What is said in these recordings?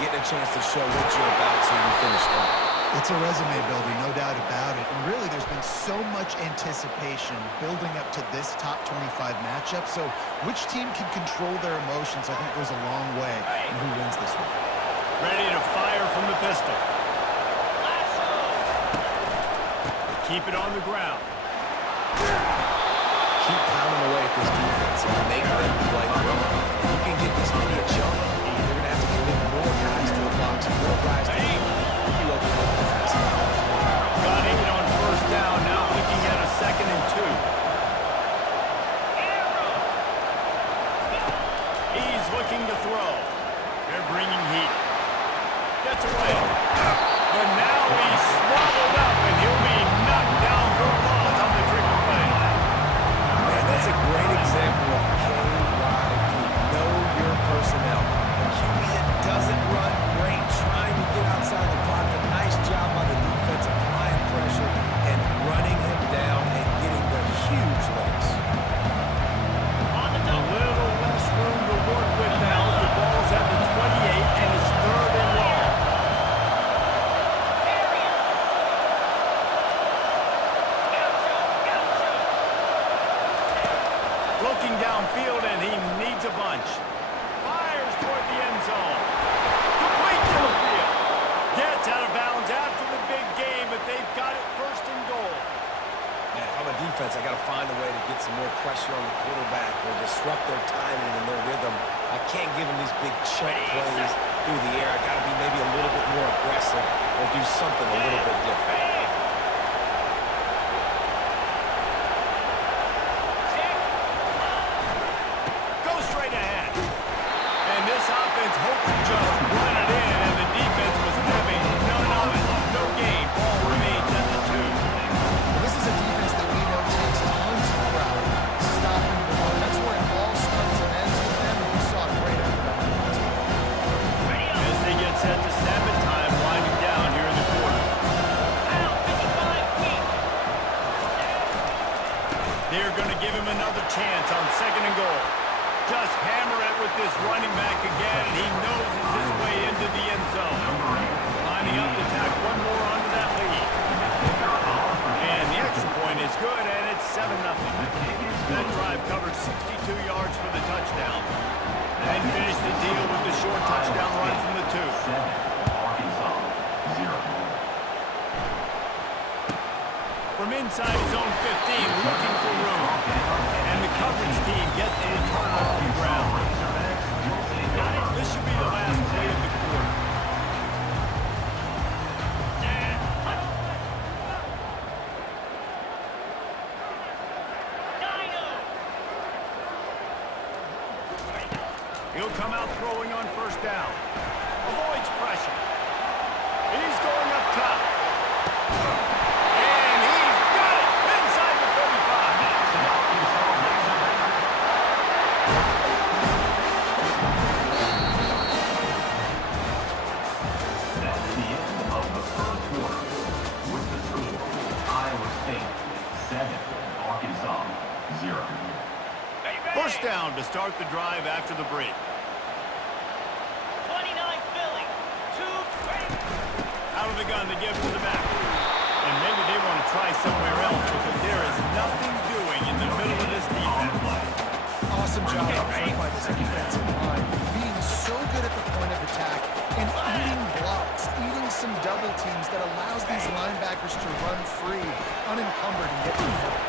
getting a chance to show what you're about so you finish strong. It's a resume builder, no doubt about it. And really, there's been so much anticipation building up to this top 25 matchup. So which team can control their emotions, I think, goes a long way in who wins this one. Ready to fire from the pistol. Keep it on the ground. Keep pounding away at this defense and make them play well. If you can get this many a chunk, they're going to have to commit more guys to the box, more guys to the line. You open up the pass. Got it on first down. Now looking at a 2nd and 2. He's looking to throw. They're bringing heat. Gets away. But now he's swallowed up, and he'll be knocked down for a loss on the trick play. Man, that's a great example of KYP. Know your personnel. A QB that doesn't run great, trying to get outside the pocket. Nice job on the defense, applying pressure and running him down and getting the huge looks. A little less room to work with now. The ball's at the 28, and it's 3rd and long. Looking downfield, and he needs a bunch. Fires toward the end zone. Complete to the field. Gets out of bounds after the big game, but they've got it 1st and goal. Man, if I'm a defense, I got to find a way to get some more pressure on the quarterback or disrupt their timing and their rhythm. I can't give them these big chunk plays through the air. I got to be maybe a little bit more aggressive or do something a little bit different. Go straight ahead. And this offense hoped to just run it in, and the defense was having none of it. No gain. Ball remains at the 2. This is a defense that we know takes tons of crowd. Stopping the run. That's where it all starts and ends with them. And we saw a great effort on the last one. As they get set to snap it, time winding down here in the quarter. They're going to give him another chance on 2nd and goal. Just hammer it with this running back again, and he noses his way into the end zone. Lining up to tack one more onto that lead. And the extra point is good, and it's 7-0. That drive covered 62 yards for the touchdown. And finished the deal with the short touchdown run from the 2. Arkansas, 0. From inside his own 15, looking for room. And the coverage team gets the return on the ground. This should be the last play of the quarter. He'll come out throwing on first down. Avoids pressure. He's going up top. And he's got it inside the 35. That's the end of the 1st quarter. With the score, Iowa State 7, Arkansas 0. First down to start the drive after the break. 29 Philly. 2 Out of the gun, they give to the back. And maybe they want to try somewhere else because there is nothing doing in the middle of this defense. Awesome job up front by this defensive line. Being so good at the point of attack and eating blocks, eating some double teams that allows these linebackers to run free, unencumbered, and get to the field.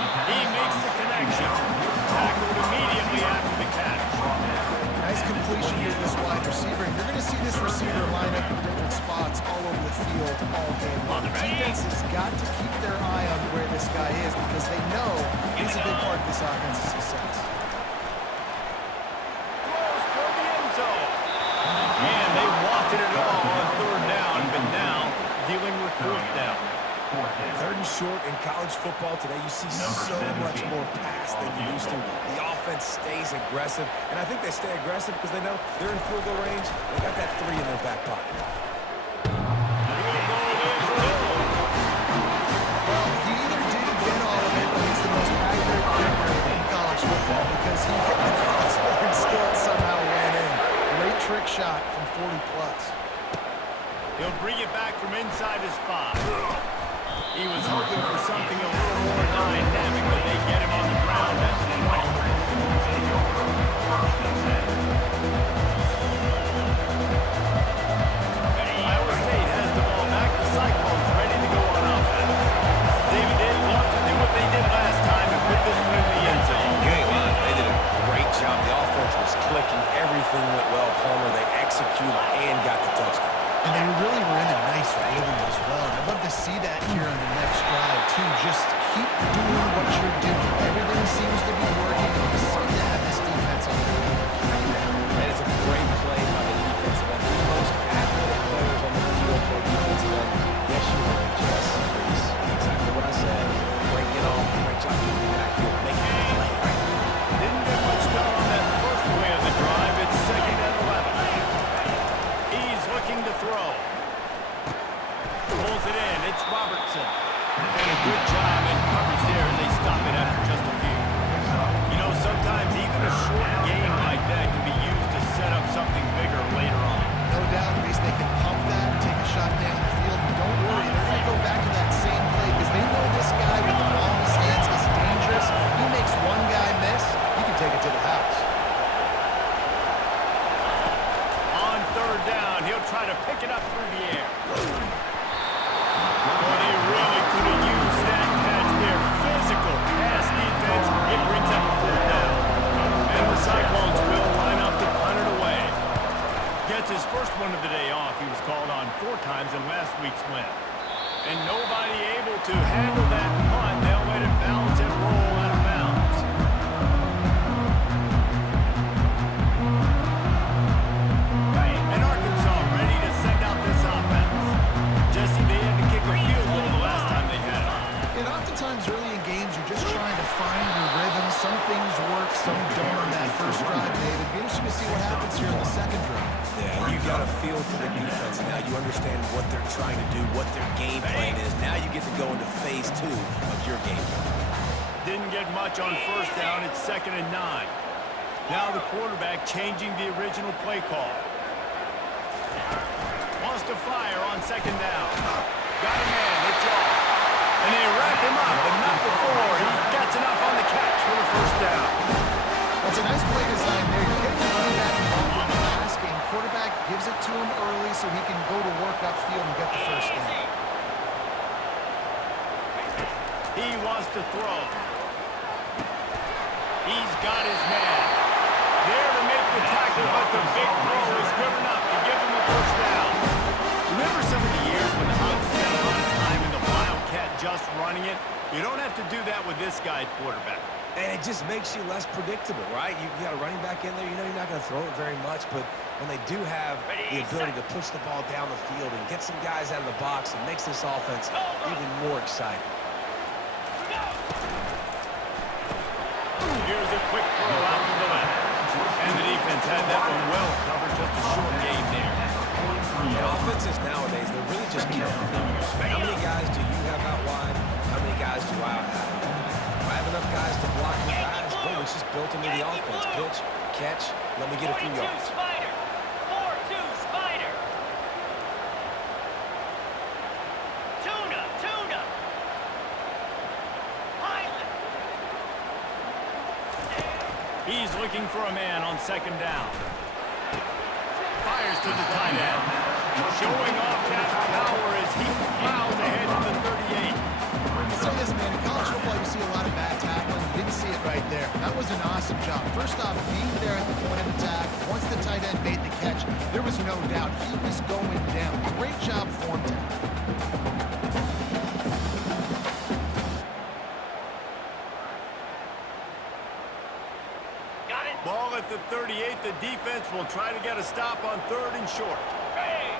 He makes the connection. Tackled immediately after the catch. Nice completion here to this wide receiver. And you're going to see this receiver line up in different spots all over the field all game long. The defense has got to keep their eye on where this guy is because they know he's a big part of this offense's success. Throws for the end zone. And they wanted it all on 3rd down, but now dealing with 4th down. 3rd and short in college football today, you see so much more pass than you used to. The offense stays aggressive, and I think they stay aggressive because they know they're in field goal range. They got that 3 in their back pocket. Well, he either didn't get all of it, but he's the most accurate kicker in college football because he hit the crossbar and still somehow went in. Great trick shot shot from 40 plus. He'll bring it back from inside his 5. He was hoping for something a little more dynamic, but they get him on the ground at the 20. Iowa State has the ball back. The Cyclones ready to go on offense. David, they'd love to do what they did last time and put this one in the end zone. You ain't lying. They did a great job. The offense was clicking. Everything went well, Palmer. They executed and got the touchdown. And they really were in a nice rhythm as well. And I'd love to see that here on the next drive, too. Just keep doing what you're doing. Everything seems to be working, and you seem to have this defense on their own. And it's a great play by the defensive end. The most athletic players on the field play defensive end. Yes, you heard me, Jess. It's exactly what I said. Breaking off, great job getting the backfield, making a play. Didn't get much done on that first play of the drive. It's 2nd and 11. He's looking to throw. Pulls it in. It's Robertson. And a good job in coverage there, and they stop it after just a few. You know, sometimes even a short game like that can be used to set up something bigger later on. No doubt, at least they can pump that, take a shot down the field. And don't worry, they're going to go back to that same play because they know this guy with the ball in his hands is dangerous. He makes one guy miss, he can take it to the house. On 3rd down, he'll try to pick it up through the air. Well, they really could have used that catch there. Physical pass defense. It brings up a 4th down. And the Cyclones will line up to punt it away. Gets his first one of the day off. He was called on 4 times in last week's win. And nobody able to handle that punt. They'll let it bounce and roll out of bounds. And Arkansas ready to send out this offense. Jesse, they had to kick a field goal the last time they had it. And oftentimes early in games, you're just trying to find your rhythm. Some things work, some don't on that first drive, David. Be interesting to see what happens here in the second drive. Yeah, you got a feel for the defense now. You understand what they're trying to do, what their game plan is. Now you get to go into phase 2 of your game plan. Didn't get much on 1st down. It's 2nd and 9. Now the quarterback changing the original play call. Wants to fire on 2nd down. Got a man. It's off. And they wrap him up, but not before. He gets enough on the catch for the 1st down. That's a nice play design there. You're getting the running back involved in the pass game. Quarterback gives it to him early so he can go to work upfield and get the 1st down. He wants to throw. He's got his man. There to make the tackle, but the big throw is good enough to give him a 1st down. Remember some of the years when the Hogs spent a lot of time in the Wildcat just running it? You don't have to do that with this guy at quarterback. And it just makes you less predictable, right? You got a running back in there. You know you're not going to throw it very much, but when they do have the ability to push the ball down the field and get some guys out of the box, it makes this offense even more exciting. Here's a quick throw out to the left. And the defense had that one well covered. Just a short game there. And offenses nowadays, they're really just counting numbers. How many guys do you have out wide? How many guys do I have out wide? If I have enough guys to block your guys, boom, it's just built into the offense. Pitch, catch, let me get a few 42 yards. Spider. 4-2 Spider. Tuna. Highland. He's looking for a man on 2nd down. Fires to the tight end. Showing off that power as he plows ahead to the 38. So this, man, in college football, you see a lot of bad tackling. You didn't see it right there. That was an awesome job. First off, being there at the point of attack. Once the tight end made the catch, there was no doubt he was going down. Great job form tackle. Got it. Ball at the 38. The defense will try to get a stop on 3rd and short. Hey.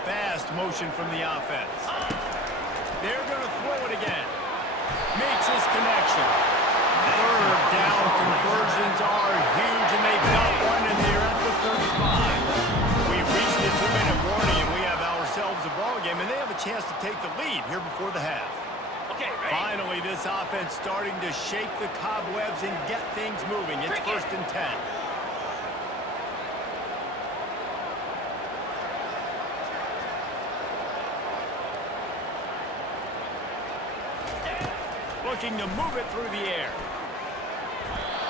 Fast motion from the offense. They're going to throw it again. Makes his connection. 3rd down conversions are huge, and they've got one, and they're at the 35. We've reached the 2-minute warning, and we have ourselves a ball game, and they have a chance to take the lead here before the half. Okay, ready? Finally, this offense starting to shake the cobwebs and get things moving. It's 1st and 10. looking to move it through the air.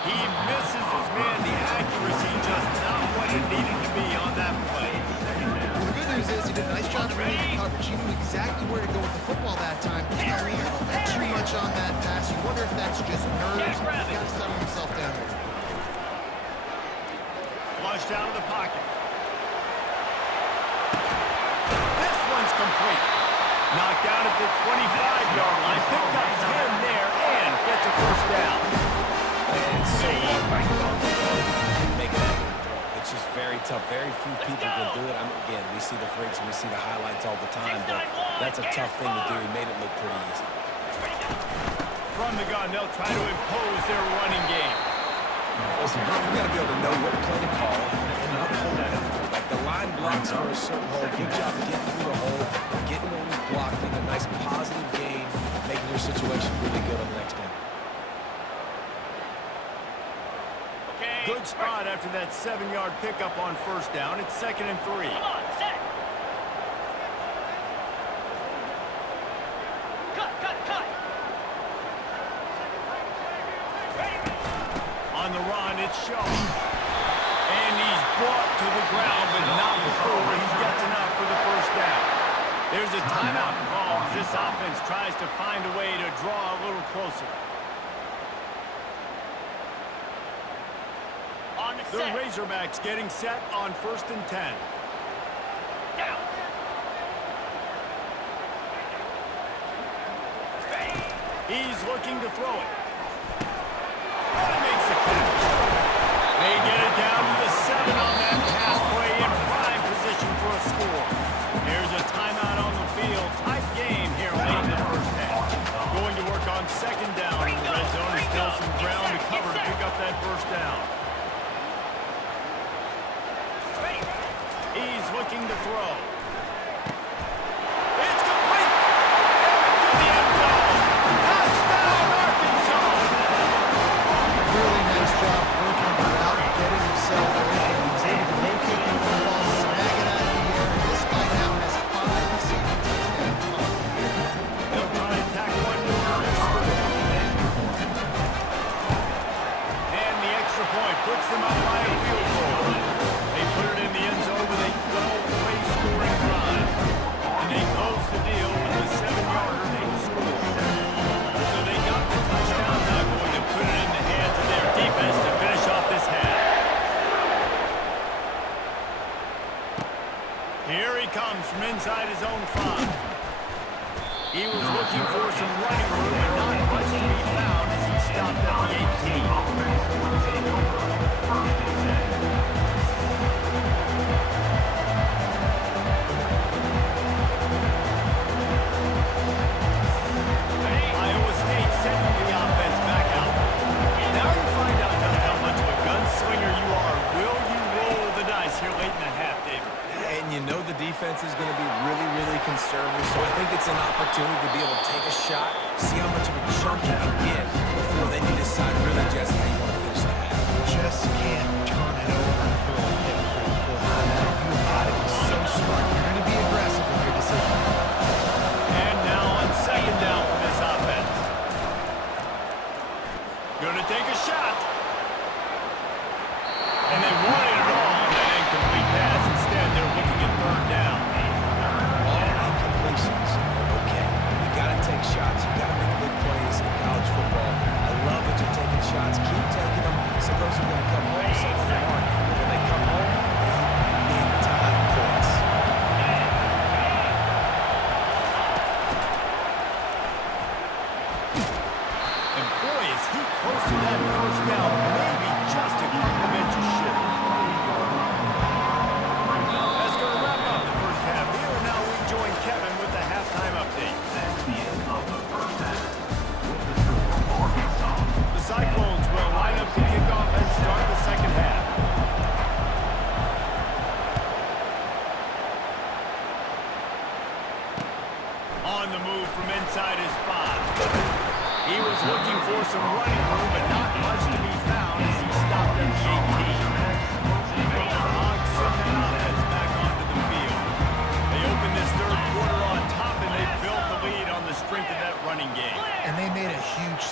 He misses his man. The accuracy just not what it needed to be on that play. Well, the good news is he did a nice job reading the coverage. He knew exactly where to go with the football that time. He got a little bit too much on that pass. You wonder if that's just nerves. He's got to settle himself down there. Flushed out of the pocket. This one's complete. Knocked down at the 25-yard line. Picked up 10 there and gets a first down. And so hard to make an accurate throw. It's just very tough. Very few people can do it. Again, we see the freaks and we see the highlights all the time, but that's a tough thing to do. He made it look pretty easy. From the gun, they'll try to impose their running game. Listen, you got to be able to know what play to call and what hole to go through. Like the line blocks for a certain hole. Good job getting through the hole, getting what was blocking, a nice positive gain, making your situation really good on the next down. Good spot after that 7-yard pickup on first down. It's 2nd and 3. Come on, set. Cut. On the run, it's Shaw. And he's brought to the ground, but not before he gets enough for the first down. There's a timeout call as this offense tries to find a way to draw a little closer. On the The set. Razorbacks getting set on 1st and 10. Down. He's looking to throw it. And he makes the catch. They get it down to the 7 on that pass play in prime position for a score. Here's a timeout on the field. Tight game here late in the first half. Going to work on 2nd down in the red zone. There's still some ground to cover to pick up that first down. He's looking to throw. It's complete. Into the end zone. Touchdown, Arkansas. Really nice job working the route, getting himself open. He was able to locate the football, snag it out of the air. And this guy now has 5 receiving touchdowns on the year. They'll try and tack one more to score. And the extra point puts them up by a field goal. They put it in the end zone with a 12-play scoring drive. And they close the deal with a 7-yarder for the score. So they got the touchdown. Now going to put it in the hands of their defense to finish off this half. Here he comes from inside his own 5. He was looking for some running room, but not much to be found as he stopped at the 18. Iowa State sending the offense back out. Now you find out just how much of a gunslinger you are. Will you roll the dice here late in the half, David? And you know the defense is going to be really, really conservative, so I think it's an opportunity to be able to take a shot, see how much of a chunk you can get before then you decide really just how you want to finish the half. Just can't turn it over and throw a pick for the quarterback. You've got to be so smart. You're going to be aggressive in your decision. And now on 2nd down for this offense. Gonna take a shot. And they wanted it all on that incomplete pass. Instead, they're looking at 3rd down. All incompletions are okay. You got to take shots. You got to make big plays in college football. I love that you're taking shots. Keep taking them. Some of those are going to come home, some of them aren't. But when they come home, big-time points. And boy, is he close to that first down. Maybe just a couple of inches short. That's going to wrap up the first half. Here and now we join Kevin with the halftime update. That's the end of the first half. With the score, Arkansas. The Cyclones will line up to kick off and start the second half. On the move from inside his 5. He was looking for some running room, but not much to be found as he stopped at the 18. The Hogs send that offense back onto the field. They open this 3rd quarter on top, and they built the lead on the strength of that running game. And they made a huge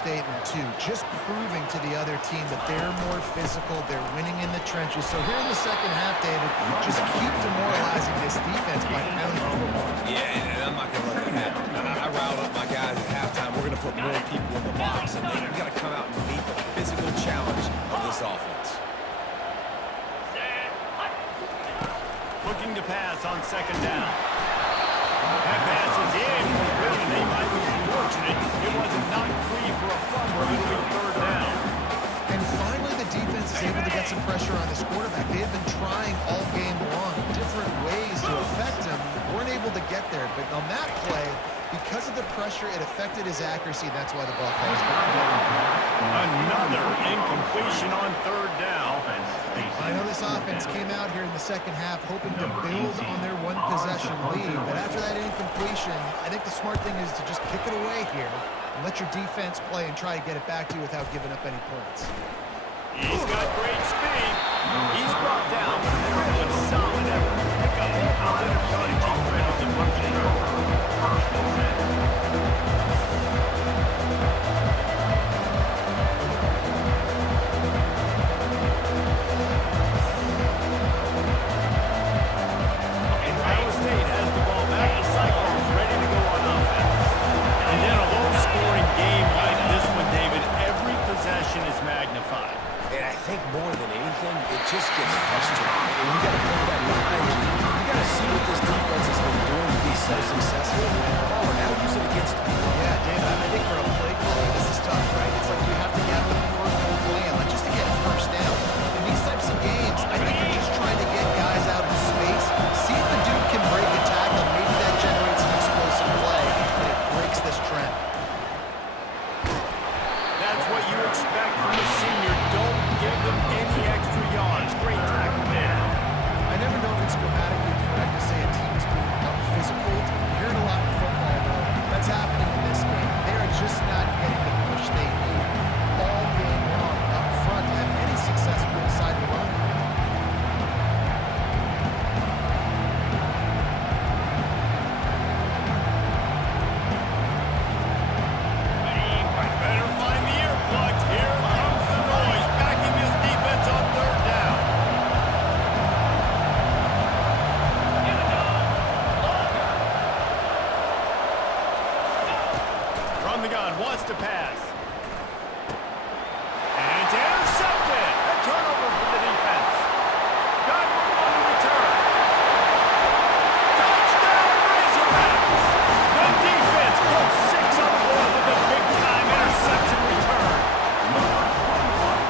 trenches. So here in the second half, David, just keep demoralizing this defense by pounding the football. Yeah, and I'm not going to let that happen. I riled up my guys at halftime. We're going to put more people in the box, and they've got to come out and meet the physical challenge of this offense. Looking to pass on second down. That pass is incomplete, and they might be fortunate it wasn't knocked free for a fumble. It'll be third down. And finally, the defense is able to get some pressure on this quarterback. They have been trying all game long different ways to affect him. Weren't able to get there, but on that play, because of the pressure, it affected his accuracy. That's why the ball falls down. Another incompletion on third down. I know this offense came out here in the second half hoping to build on their one-possession lead, but after that incompletion, I think the smart thing is to just kick it away here and let your defense play and try to get it back to you without giving up any points. He's got great speed. He's brought down, but really a solid effort to pick up the outlet of trying to keep right on the Iowa State has the ball back. The Cyclones ready to go on offense. And in a low-scoring game like this one, David, every possession is magnified. And I think more than anything, it just gets frustrating. And you got to put that behind you. You got to see what this defense has been doing to be so successful. Oh, now use it against them. Yeah, Dave, I think for a play caller, this is tough, right? It's like you have to have the perfect plan, like just to get a first down. In these types of games, I think you're just trying to get guys out in space, see if the dude can break a tackle. Maybe that generates an explosive play, and it breaks this trend. That's what you expect from a senior. Don't give them any extra yards. Great tackle there. I never know if it's grammatically correct to say a team is being out-physical. You hear it a lot in football, though. That's happening in this game. They are just not getting the push they need all game long up front to have any success with the side of the run. Better find the earplugs. Here comes the noise. Backing this defense on third down. From the gun, wants to pass. And it's intercepted. A turnover for the defense. Got room on the return. Touchdown, Razorbacks. The defense puts 6 on the board with a big-time interception return.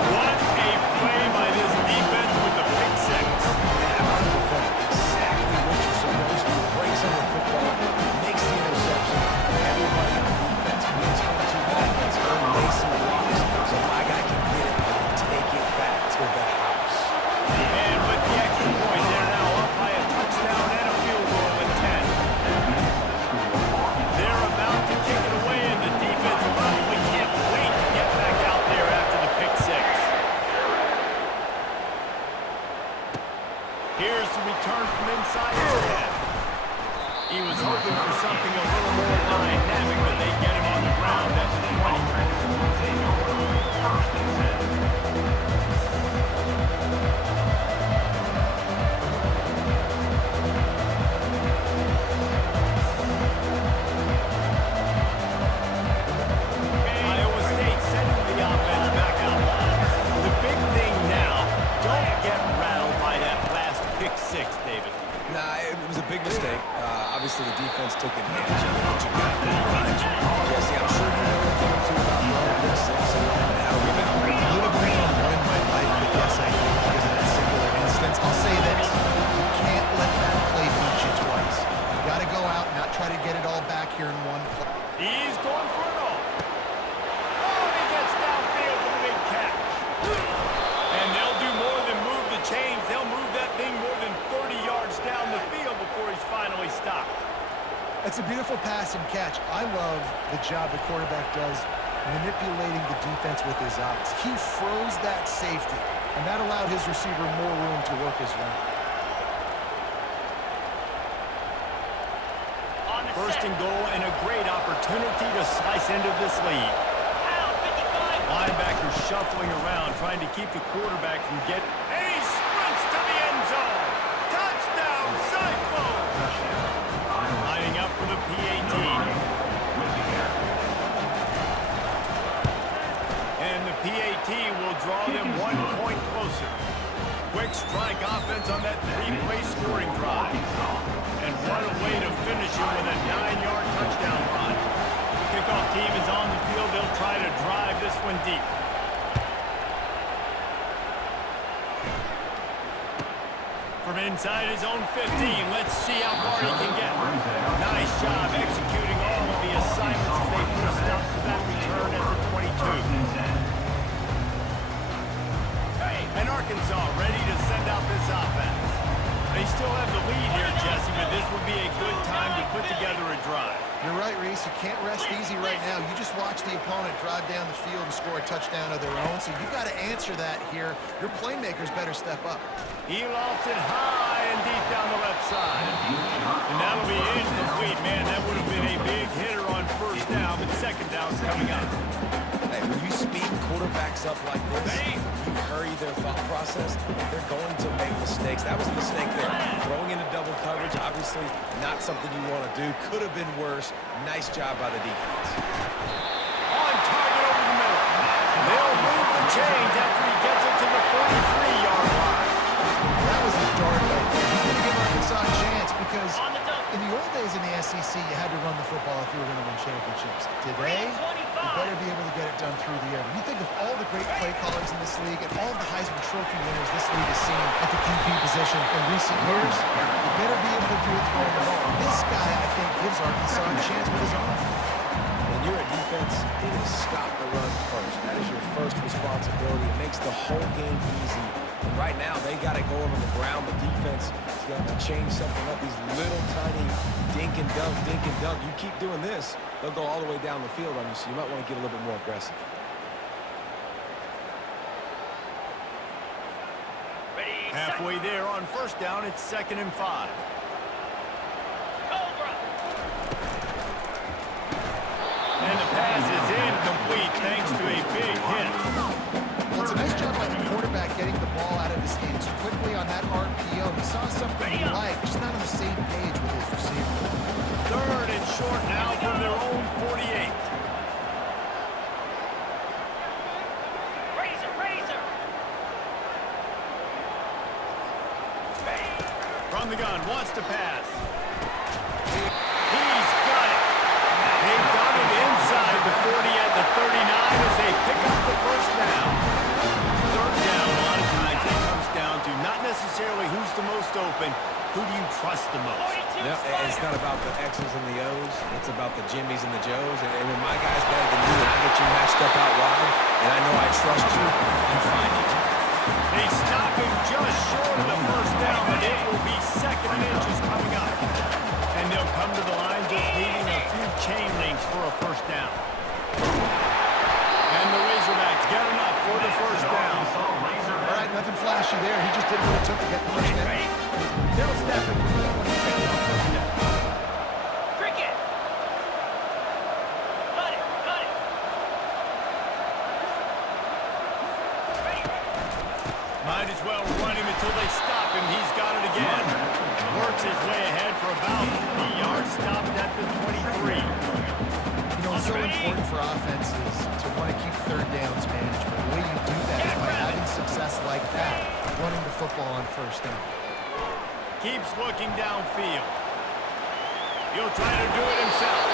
What a play by this defense with the pick six. How about the defender? Exactly what you're supposed to. Breaks on the football, makes the interception. Everybody on defense, we turn to offense, and lay some blocks so my guy can get it and take it back to the house. And with the extra point, they're now up by a touchdown and a field goal with 10. They're about to kick it away, and the defense probably can't wait to get back out there after the pick six. Here's the return from inside his 10. He was hoping for something a little more dynamic, but they get him on the ground at the 20. Iowa State sending the offense back out. The big thing now, don't get rattled by that last pick six, David. Nah, it was a big mistake. Obviously, the defense took advantage of it, but you got to put behind you. Jesse, I'm sure you know a thing or two about throwing pick six and how to rebound. A little bit on one in my life, but yes, I do because of that singular instance. I'll say this. You can't let that play beat you twice. You got to go out and not try to get it all back here in one play. He's going for it all. Oh, and he gets downfield for the big catch. And they'll do more than move the chains. They'll move that thing more than 30 yards down the field before he's finally stopped. That's a beautiful pass and catch. I love the job the quarterback does manipulating the defense with his eyes. He froze that safety, and that allowed his receiver more room to work his route. First and goal and a great opportunity to slice into this lead. Linebacker shuffling around, trying to keep the quarterback from getting... And he offense on that three-play scoring drive. And what a way to finish it with a 9-yard touchdown run. Kickoff team is on the field. They'll try to drive this one deep. From inside his own 15, let's see how far he can get. Nice job executing all of the assignments as they put a stop to that return at the 22. And Arkansas ready to send out this offense. They still have the lead here, Jesse, but this would be a good time to put together a drive. You're right, Reese. You can't rest easy right now. You just watch the opponent drive down the field and score a touchdown of their own, so you've got to answer that here. Your playmakers better step up. He lofts it high and deep down the left side. And that'll be incomplete. Man, that would have been a big hitter on first down, but second down's coming up. Hey, when you speed quarterbacks up like this, you hurry their thought process, they're going to make mistakes. That was a mistake there. Throwing into double coverage, obviously not something you want to do. Could have been worse. Nice job by the defense. On target over the middle. They'll move the chains after he gets it to the 43-yard line. That was a dart right there. He's going to give Arkansas a chance because On the dump. in the old days in the SEC, you had to run the football if you were going to win championships. Today, you better be able to get it done through the air. When you think of all the great play callers in this league and all of the Heisman Trophy winners this league has seen at the QB position in recent years, you better be able to do it throwing the ball. This guy, I think, gives Arkansas a chance with his arm. When you're a defense, it is stop the run first. That is your first responsibility. It makes the whole game easy. And right now, they got it going on the ground. The defense is going to have to change something up. These little tiny dink and dunk, dink and dunk. You keep doing this, they'll go all the way down the field on you, so you might want to get a little bit more aggressive. Ready, set. Halfway there on first down, it's 2nd and 5. Cobra. And the pass is incomplete thanks to a big hit. Well, it's a nice job by the quarterback getting the ball out of his hands quickly on that RPO. He saw something he liked, just not on the same page with his receiver. 3rd and short now from their own 48. Razor, razor. From the gun, wants to pass. He's got it. They've got it inside the 40 at the 39 as they pick up the first down. 3rd down, a lot of times it comes down to not necessarily who's the most open, who do you trust the most? 42 No, it's not about the X's and the O's. It's about the Jimmies and the Joes. And when my guy's better than you and I get you matched up out wide, and I know I trust you, I'm finding you. They stop him just short of the first down, but it will be 2nd and inches coming up. And they'll come to the line just needing a few chain links for a first down. And the Razorbacks get enough for the first down. All right, nothing flashy there. He just did what it took to get the first down. They'll step it from the 26 on first down. Cricket. Cut it, cut it. Ready. Might as well run him until they stop him. He's got it again. Works his way ahead for about 3 yards. Stopped at the 23. You know, it's so important for offenses to want to keep third downs managed. But the way you do that is by having success like that, running the football on first down. Keeps looking downfield. He'll try to do it himself.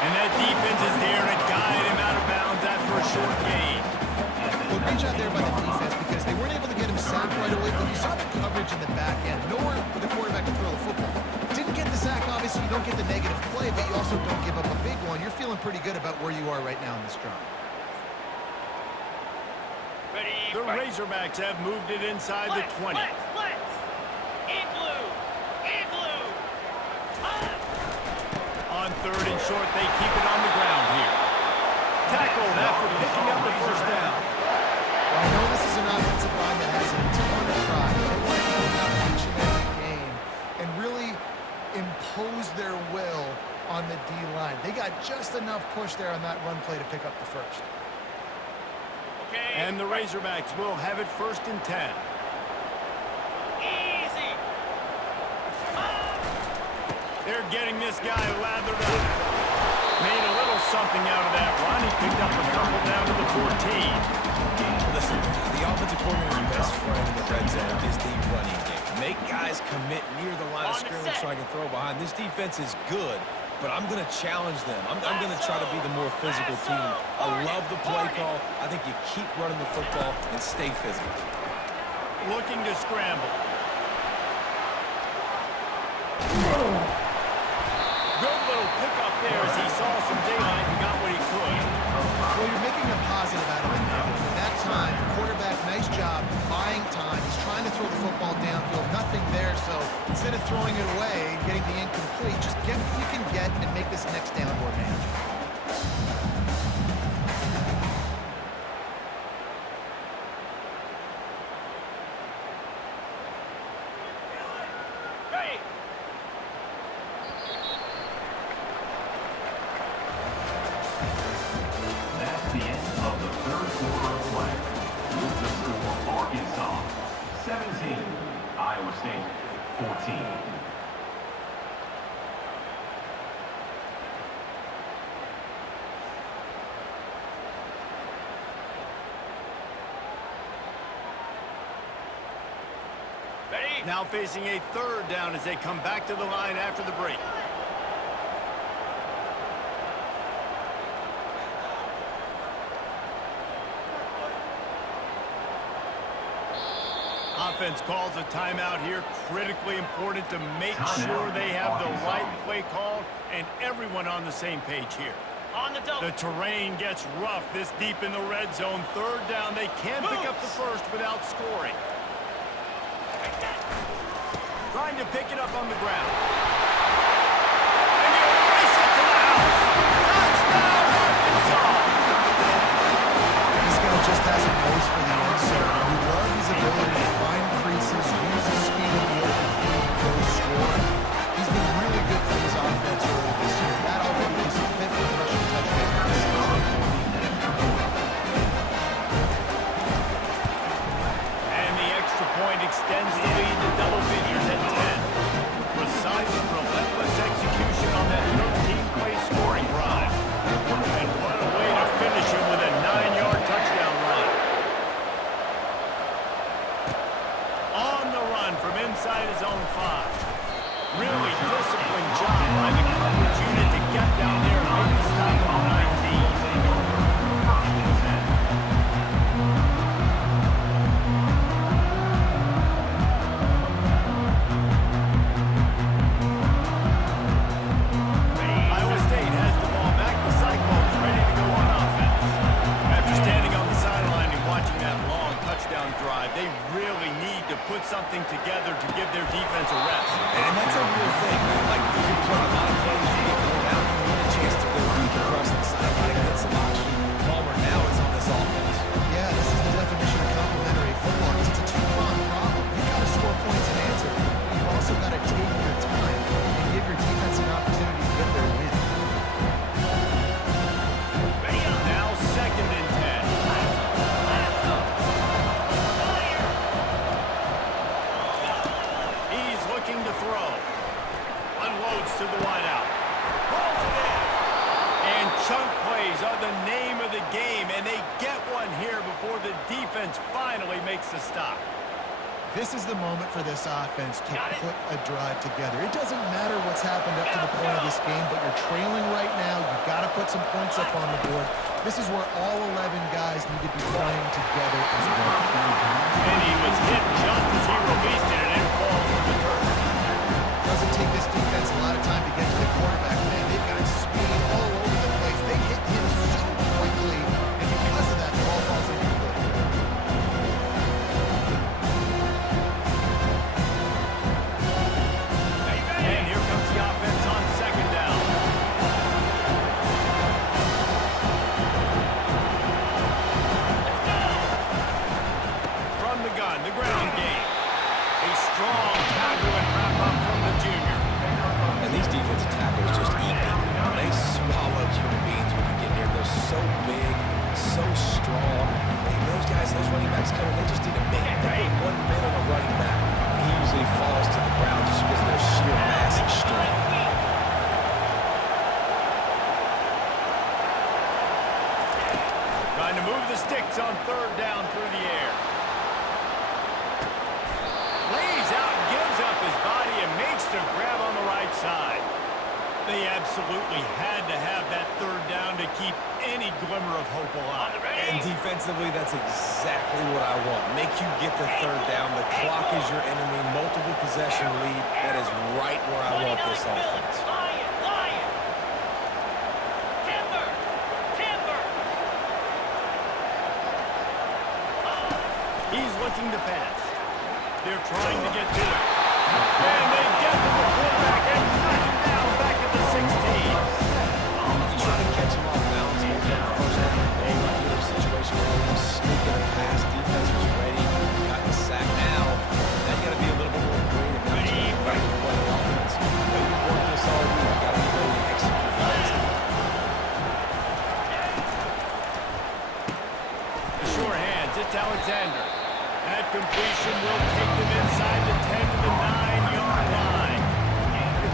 And that defense is there to guide him out of bounds after a short gain. Well, great job there by the defense because they weren't able to get him sacked right away, but you saw the coverage in the back end. Nowhere for the quarterback to throw the football. Didn't get the sack, obviously. You don't get the negative play, but you also don't give up a big one. You're feeling pretty good about where you are right now in this drive. Ready, The fight. Razorbacks have moved it inside the 20. Let's. Igloo. Igloo. On 3rd and short, they keep it on the ground here. Tackled after picking up the first down. Well, I know this is an offensive line that has a ton of pride. They want to come out each and every game and really impose their will on the D-line. They got just enough push there on that run play to pick up the first. Okay. And the Razorbacks will have it 1st and 10. Easy. They're getting this guy lathered up. Made a little something out of that run. He picked up a couple down to the 14. Listen, the offensive coordinator's best friend in the red zone is the running game. Make guys commit near the line of scrimmage so I can throw behind. This defense is good, but I'm going to challenge them. I'm going to try to be the more physical team. I love the play call. I think you keep running the football and stay physical. Looking to scramble. Good little pickup there as he saw some daylight and got what he could. Well, you're making a positive out of it, David. In that time, quarterback, nice job, buying time. He's trying to throw the football downfield, nothing there. So instead of throwing it away and getting the incomplete, just get what you can get and make this next down more manageable. Ready. That's the end of the third quarter of play. With the score, Arkansas 17, Iowa State 14. Ready. Now facing a third down as they come back to the line after the break. Offense calls a timeout here. Critically important to make sure they have the right play call and everyone on the same page here. On the double. The terrain gets rough this deep in the red zone. Third down, they can pick up the first without scoring. Trying to pick it up on the ground. And they race it to the house. Touchdown, Arkansas! This guy just has a nose for the end zone. We love his ability to find creases, use his speed in the open field, and go score. He's been really good for his offense early this year. That already is a fifth rushing touchdown for the season. And the extra point extends the lead to double figures at 10. Precise, relentless execution on that 13-play scoring drive. And what a way to finish it with a 9-yard touchdown run. On the run from inside his own 5. Really disciplined job by the coverage unit to get down there and make the stop on the 19. Iowa State has the ball back. The Cyclones ready to go on offense. After standing on the sideline and watching that long touchdown drive, they really need to put something together to give their defense a rest. And that's a real thing, man. Like, you can play a lot of plays, you get worn out, you get a chance to go decompress the sideline, get some oxygen. Palmer now is on this offense. Yeah, this is the definition of complementary football. It's a two-pronged problem. You've got to score points and answer, but you've also got to take your time and give your defense an opportunity to get their win. Ready up. Now 2nd and 10. He's looking to throw. Unloads to the wideout. Rolls it in. And chunk plays are the name of the game, and they get one here before the defense finally makes the stop. This is the moment for this offense to put a drive together. It doesn't matter what's happened up to the point of this game, but you're trailing right now. You've got to put some points up on the board. This is where all 11 guys need to be playing together as well. And he was hit just as he released it, and it falls to the turf. Doesn't take this defense a lot of time to get to the quarterback. Man, they've got speed all over the place. They hit him so quickly, and because of that, the ball falls incomplete. And here comes the offense on 2nd down. From the gun, the ground game. A strong tackle and wrap-up from the junior. And these defensive tackles just eat people. They swallow human beings when you get near. They're so big, so strong. And those guys, those running backs coming, they just need a minute. They put 1 minute on a running back, and he usually falls to the ground just because of their sheer mass and strength. Trying to move the sticks on 3rd down through the air. absolutely had to have that third down to keep any glimmer of hope alive. And defensively, that's exactly what I want. Make you get the third down. The clock is your enemy. Multiple possession lead. That is right where I want this offense. Lion. Timber. He's looking to pass. They're trying to get to it. And they get to the quarterback and knock him down back at the 16. Trying to catch him off balance. Maybe on the first down and goal right here. A situation where he was sneaking a pass. Defense was ready. Got the sack now. Now you got to be a little bit more creative. Now you got to go back to play the offense. I know you've worked this all week. You got to be ready to execute that. The sure hands, it's Alexander. That completion will take them inside the 10 to the 9-yard line.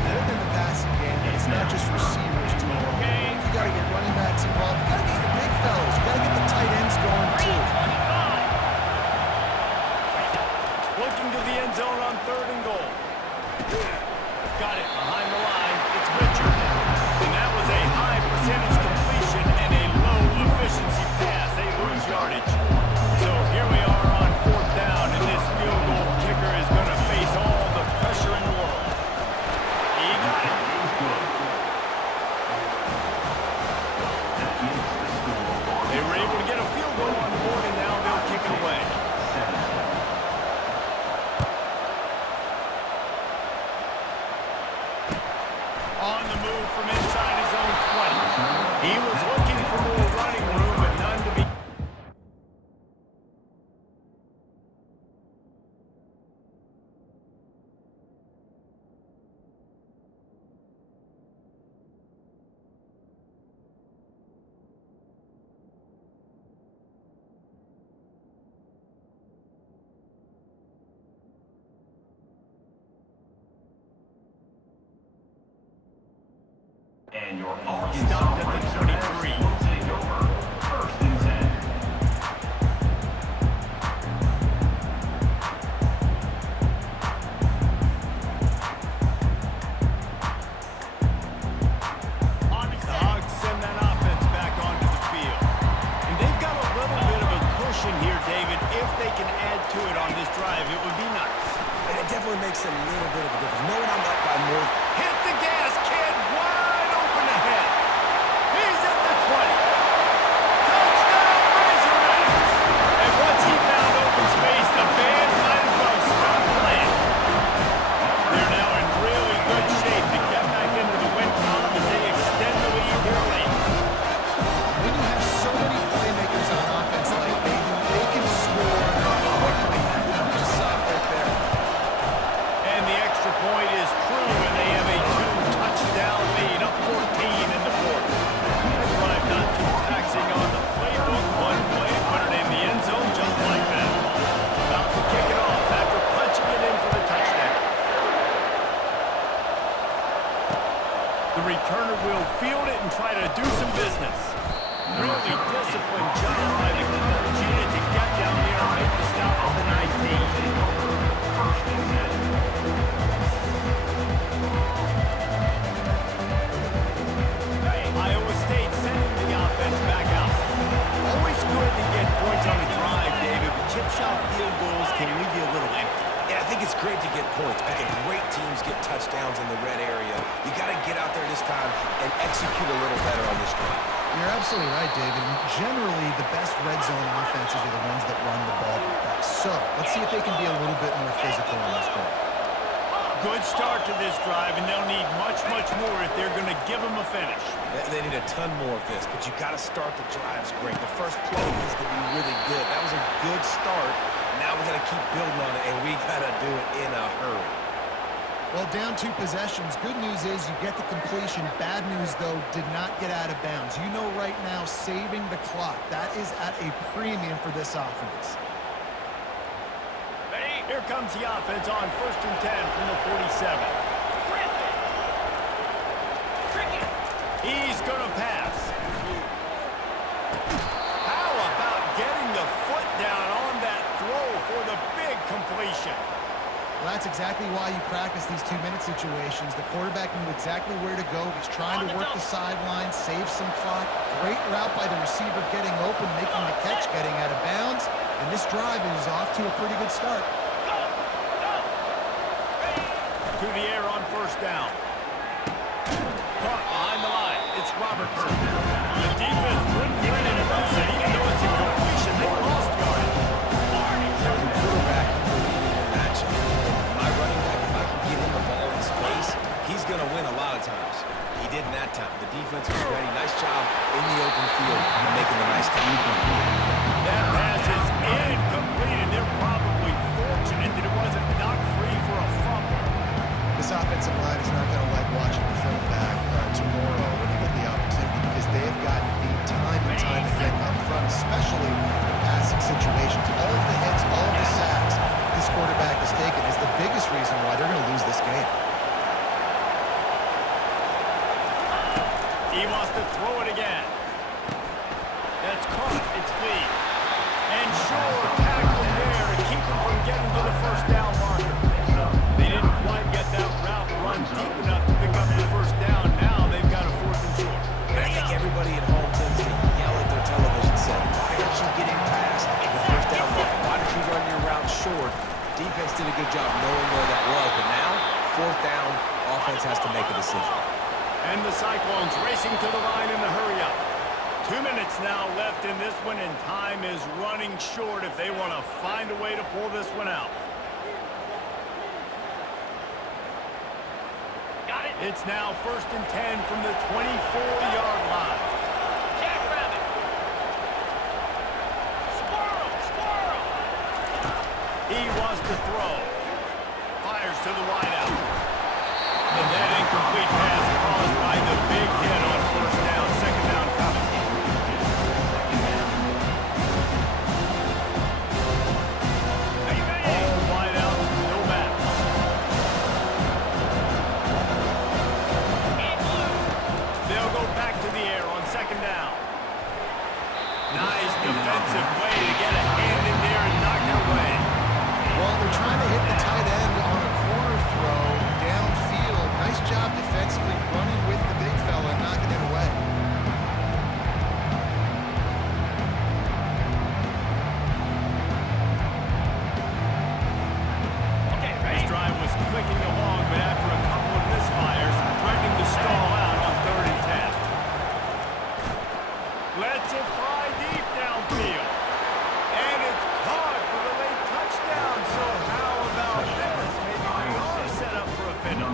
Better than the passing game, but it's not just receivers too long. You got to get running backs involved. You got to get your big fellas. You got to get the tight ends going too. Looking to the end zone on 3rd and goal. Got it behind the line. It's Richard. And that was a high percentage completion and a low efficiency pass. They lose yardage. So here we are on 4th down, and this field goal kicker is going to face all the pressure in the world. He got it. They were able to get a field goal on the board, and now they'll kick it away. On the move from inside his own 20. He was looking for more running room, but none to be. And your Stopped at the 23. will take over 1st and 10. The Hogs send that offense back onto the field. And they've got a little bit of a cushion here, David. If they can add to it on this drive, it would be nice. And it definitely makes a little bit of a difference. Knowing I'm up by more. Hit the gas, kid. Wide open ahead. He's at the 20. Touchdown, Razorbacks. And once he found open space, the band might as well stop playing. They're now in really good shape to get back into the win column as they extend the lead here late. When you have so many playmakers on offense like they do, they can score quickly. Just saw it right there. And the extra point is true, and they have a 2-touchdown lead, up 14 in the 4th. That drive not too taxing on the playbook. One play, put it in the end zone just like that. About to kick it off after punching it in for the touchdown. The returner will field it and try to do some business. Really disciplined job by the coverage unit to get down there and make the stop at the 19. Iowa State sending the offense back out. Always good to get points on the drive, David, but chip shot field goals can leave you a little empty. Yeah, I think it's great to get points, but the great teams get touchdowns in the red area. You got to get out there this time and execute a little better on this drive. You're absolutely right, David. Generally, the best red zone offenses are the ones that run the ball the best. So, let's see if they can be a little bit more physical on this drive. Good start to this drive, and they'll need much, much more if they're going to give them a finish. They need a ton more of this, but you got to start the drives great. The first play needs to be really good. That was a good start. Now we got to keep building on it, and we got to do it in a hurry. Well, down 2 possessions. Good news is you get the completion. Bad news, though, did not get out of bounds. You know right now, saving the clock. That is at a premium for this offense. Here comes the offense on 1st and 10 from the 47. He's going to pass. How about getting the foot down on that throw for the big completion? Well, that's exactly why you practice these 2-minute situations. The quarterback knew exactly where to go. He's trying to work the sideline, save some clock. Great route by the receiver getting open, making the catch, getting out of bounds. And this drive is off to a pretty good start. To the air on first down. Caught behind the line. It's Robertson. The defense wouldn't win and lose it, even though it's a completion. They lost yardage. The quarterback can believe in the matchup. My running back, if I can get him the ball in space, he's going to win a lot of times. He did in that time. The defense was ready. Nice job in the open field, making the nice tackle. That pass is incomplete, and they're probably fortunate that it wasn't knocked free for a fumble. This offensive line is not going to like watching the film back tomorrow when they get the opportunity because they have gotten beat time and time again up front, especially in passing situations. All of the hits, all of the sacks this quarterback has taken is the biggest reason why they're going to lose this game. He wants to throw it again. That's caught. It's Lee. And Shore tackled there to keep him from getting to the first down marker. They didn't quite get that route run deep enough to pick up the first down. Now they've got a 4th and short. And I think everybody at home tends to yell at their television set, why aren't you getting past the first down marker? Why don't you run your route short? Defense did a good job knowing where that was, but now, 4th down, offense has to make a decision. And the Cyclones racing to the line in the hurry-up. 2 minutes now left in this one, and time is running short if they want to find a way to pull this one out. Got it. It's now 1st and 10 from the 24-yard line. Jackrabbit. Squirrel. Squirrel. He wants to throw. Fires to the wideout. And that incomplete pass caused by the big hit on first down, second down coming. Are you ready? All wideouts, no backs. In blue. They'll go back to the air on second down. Nice defensive play to get a hand in there and knock it away. Well, they're trying to hit the tight end on a corner throw downfield. Nice job defensively running with the big fella and knocking it away. Okay, This ready? drive was clicking along, but after a couple of misfires, threatening to stall out on 3rd and 10. Lets it fly deep downfield. And it's caught for the late touchdown. So how about this? Maybe we are set up for a finish.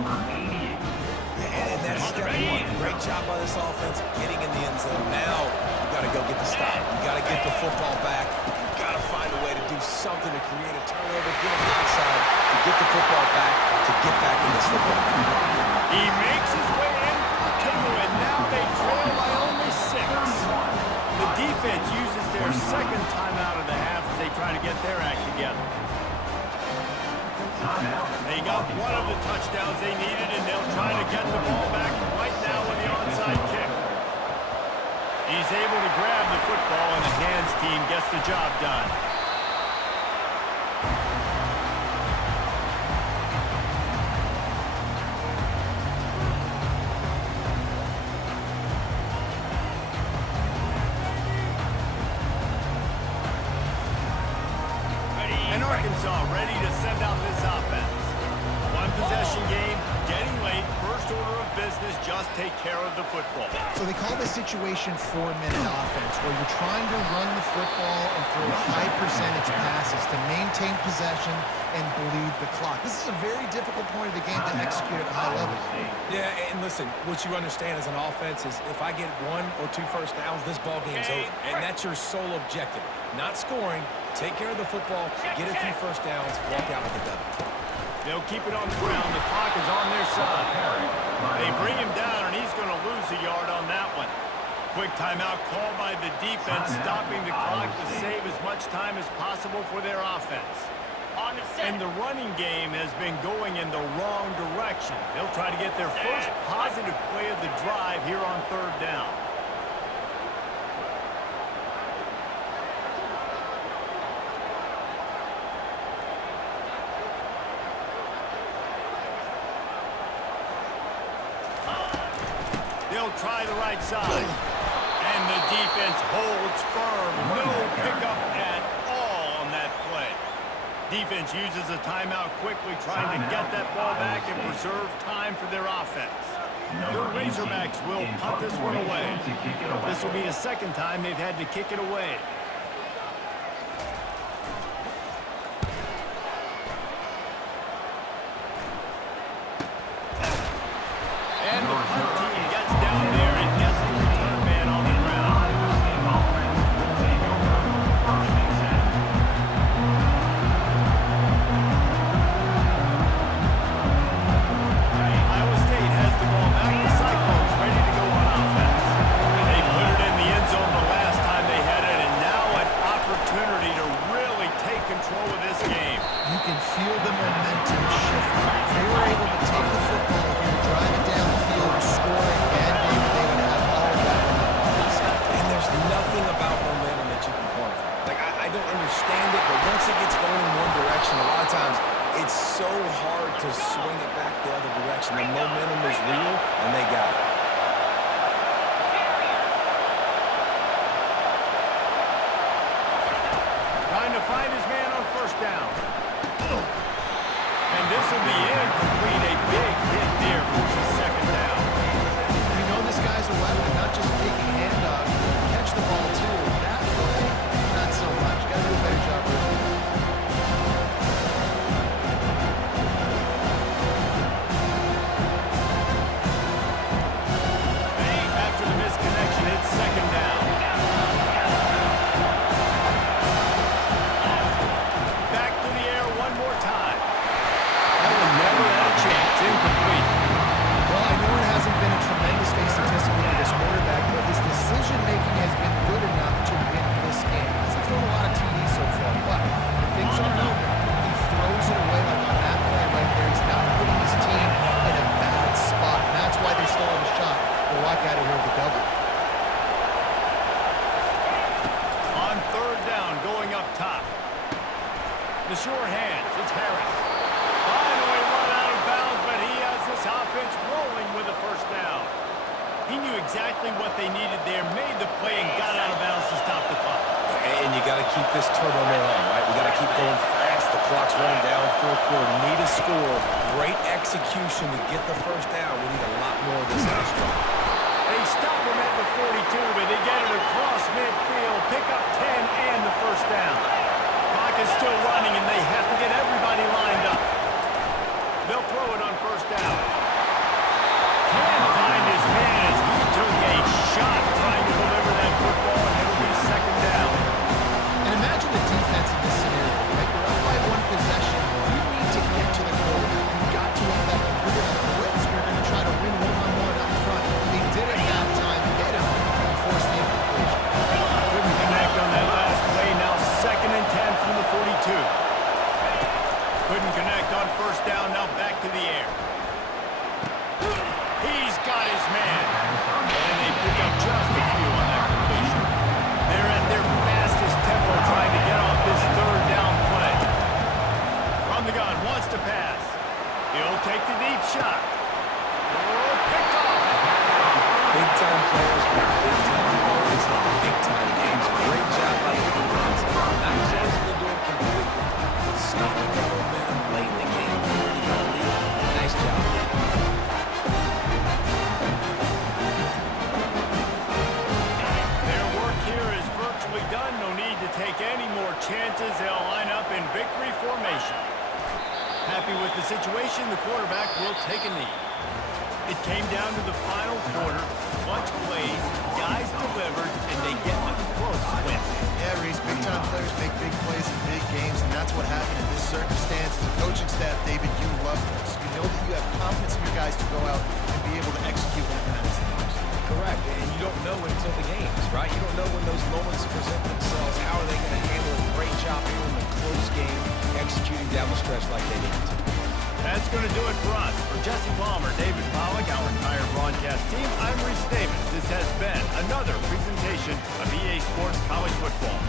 And that's step one. Great job by this offense getting in the end zone. Now you got to go get the stop. You got to get the football back. You got to find a way to do something to create a turnover, get on the inside, to get the football back, to get back in this football game. He makes his way in for the 2, and now they trail by only 6. The defense uses their second timeout of the half as they try to get their act together. They got one of the touchdowns they needed, and they'll try to get the ball back right now with the onside kick. He's able to grab the football, and the hands team gets the job done. Ready? And Arkansas ready to send out this offense. One possession game, getting late, first order of business, just take care of the football. So they call this situation 4-minute offense, where you're trying to run the football and throw high percentage passes to maintain possession and bleed the clock. This is a very difficult point of the game to execute at a high level. Yeah, and listen, what you understand as an offense is if I get 1 or 2 first downs, this ball game's over. And that's your sole objective. Not scoring, take care of the football, get a few first downs, walk out with a W. They'll keep it on the ground. The clock is on their side. They bring him down, and he's going to lose a yard on that one. Quick timeout called by the defense, stopping the clock to save as much time as possible for their offense. On the set. And the running game has been going in the wrong direction. They'll try to get their first positive play of the drive here on 3rd down. They'll try the right side. And the defense holds firm. No pickup at all on that play. Defense uses a timeout quickly, trying to get that ball back and preserve time for their offense. The Razorbacks will punt this one away. This will be the second time they've had to kick it away. And the punt team gets down there and gets the return man on the ground. Iowa State has the ball back. The Cyclones ready to go on offense. They put it in the end zone the last time they had it, and now an opportunity to really take control of this game. You can feel the momentum shifting. If they were able to take the football here, drive it down the field, score it, and David, they would have all of that momentum on their side. And there's nothing about momentum that you can quantify. Like, I don't understand it, but once it gets going in one direction, a lot of times it's so hard to swing it back the other direction. The momentum is real, and they got it. Trying to find his man on first down. And this will be incomplete. A big hit there for the second down. You know this guy's a weapon, not just taking handoffs, but catch the ball too. That play, not so much. Got to do a better job with it. After the misconnection, it's second down. Back to the air one more time. That one never had a chance. Incomplete. Well, I know it hasn't been a tremendous day statistically for this quarterback, but his decision-making has been good enough to win this game. Hasn't thrown a lot of TDs so far, but when things aren't open, he throws it away like on that play right there. He's not putting his team in a bad spot, and that's why they still have a shot to walk out of here with a double. On third down, going up top. The sure hands. It's Harris. Finally run out of bounds, but he has this offense rolling with a first down. He knew exactly what they needed there, made the play, and got out of bounds to stop the clock. And you got to keep this turbo mill on, right? We got to keep going fast. The clock's running down, fourth quarter. Need a score. Great execution to get the first down. We need a lot more of this last drive. They stop him at the 42, but they get it across midfield, pick up 10 and the first down. Clock is still running, and they have to get everybody lined up. They'll throw it on first down. Can't find his man as he took a shot trying to deliver that football, and it'll be second down. And imagine the defense in this scenario, right? You're up by one possession. You need to get to the quarterback. You've got to affect him. You're going to blitz. You're going to try to win one-on-one up front. They did it that time. Hit him and force the incompletion. Couldn't connect on that last play. Now second and 10 from the 42. Couldn't connect on first down. Now back to the air. He's got his man. And they pick up just a few on that completion. They're at their fastest tempo trying to get off this third down play. From the gun, wants to pass. He'll take the deep shot. Oh, picked off. Big-time players make big-time plays in big-time games. Great job by the defense. Not closing the door completely, but stopping the momentum late in the game. You got to lead. Nice job. Their work here is virtually done. No need to take any more chances. They'll line up in victory formation. Happy with the situation, the quarterback will take a knee. It came down to the final quarter. Clutch plays, guys delivered, and they get a close win. Yeah, Reese, big-time players make big plays in big games, and that's what happened in this circumstance. As a coaching staff, David, you love this. You know that you have confidence in your guys to go out and be able to execute when it matters the most. Correct, and you don't know until the games, right? You don't know when those moments present themselves. How are they going to handle it? Great job here in the close game, executing down the stretch like they needed to. That's going to do it for us. For Jesse Palmer, David Pollack, our entire broadcast team, I'm Reese Davis. This has been another presentation of EA Sports College Football.